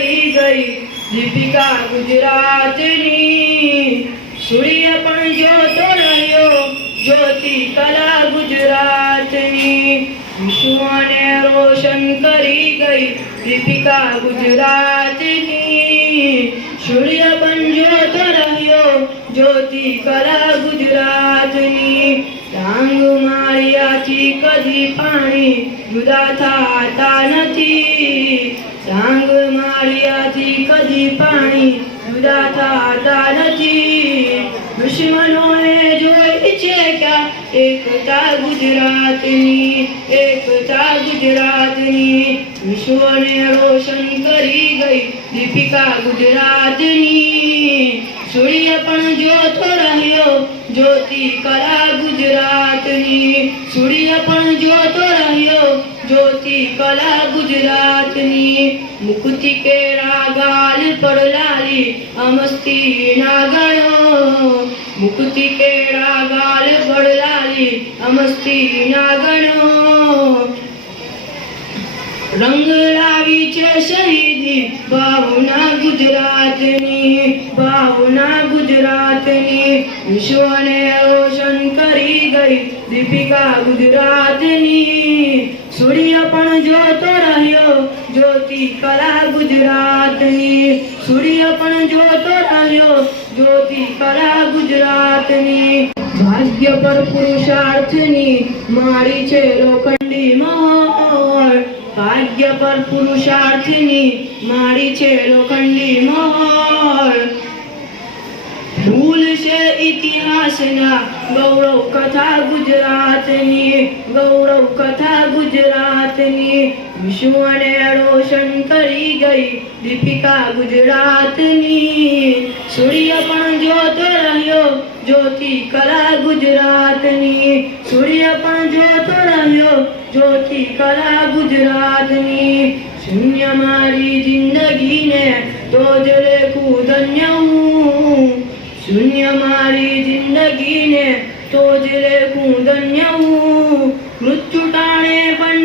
કરી ગઈ દીપિકા ગુજરાતની. સૂર્ય પણ જોતો રહ્યો જ્યોતિ કલા ગુજરાતની. વિશ્વને રોશન કરી ગઈ દીપિકા ગુજરાતની. સૂર્ય પણ જોતો રહ્યો જ્યોતિ કલા ગુજરાતની. ડાંગ માળિયાથી કદી પાણી જુદા થતા નથી. ડાંગ માળિયાથી કદી પાણી જુદા થતા નથી. દુશ્મનોએ જોઈ છે ક્યાં એકતા ગુજરાતની, એકતા ગુજરાતની. વિશ્વને રોશન કરી ગઈ દીપિકા ગુજરાતની. સૂર્ય પણ જોતો રહ્યો જ્યોતિ કલા ગુજરાતની. સૂર્ય પણ જોતો રહ્યો જ્યોતિ કલા ગુજરાતની. મુકુતિ કેરા ગાલ પર લાલી અમસ્તી ના ગણો. મુકુતિ કેરા ગાલ પર લાલી અમસ્તી ના ગણો. રંગ લાવી છે શહીદી ભાવના ગુજરાતની, ભાવના ગુજરાતની. વિશ્વને રોશન કરી ગઈ દીપિકા ગુજરાતની. સૂર્ય પણ જોતો રહ્યો જ્યોતિ કલા ગુજરાતની. સૂર્ય પણ જોતો રહ્યો જ્યોતિ કલા ગુજરાતની. ભાગ્ય પર પુરુષાર્થની માળી છે લોખંડી મહોર. ભાગ્ય પર પુરુષાર્થની માળી છે લોખંડી મહોર. ભૂલ છે ઇતિહાસના ગૌરવ કથા ગુજરાતની, ગૌરવ કથા ગુજરાતની. વિશ્વને રોશન કરી ગઈ દીપિકા ગુજરાતની. સૂર્ય પણ જોતો રહ્યો જ્યોતિ કલા ગુજરાતની. સૂર્ય પણ જોતો રહ્યો જ્યોતિ કલા ગુજરાતની. શૂન્ય મારી જિંદગીને તો જ લેખું ધન્ય હું. શૂન્ય મારી જિંદગીને તો જ લેખું ધન્ય હું. મૃત્યુ ટાણે પણ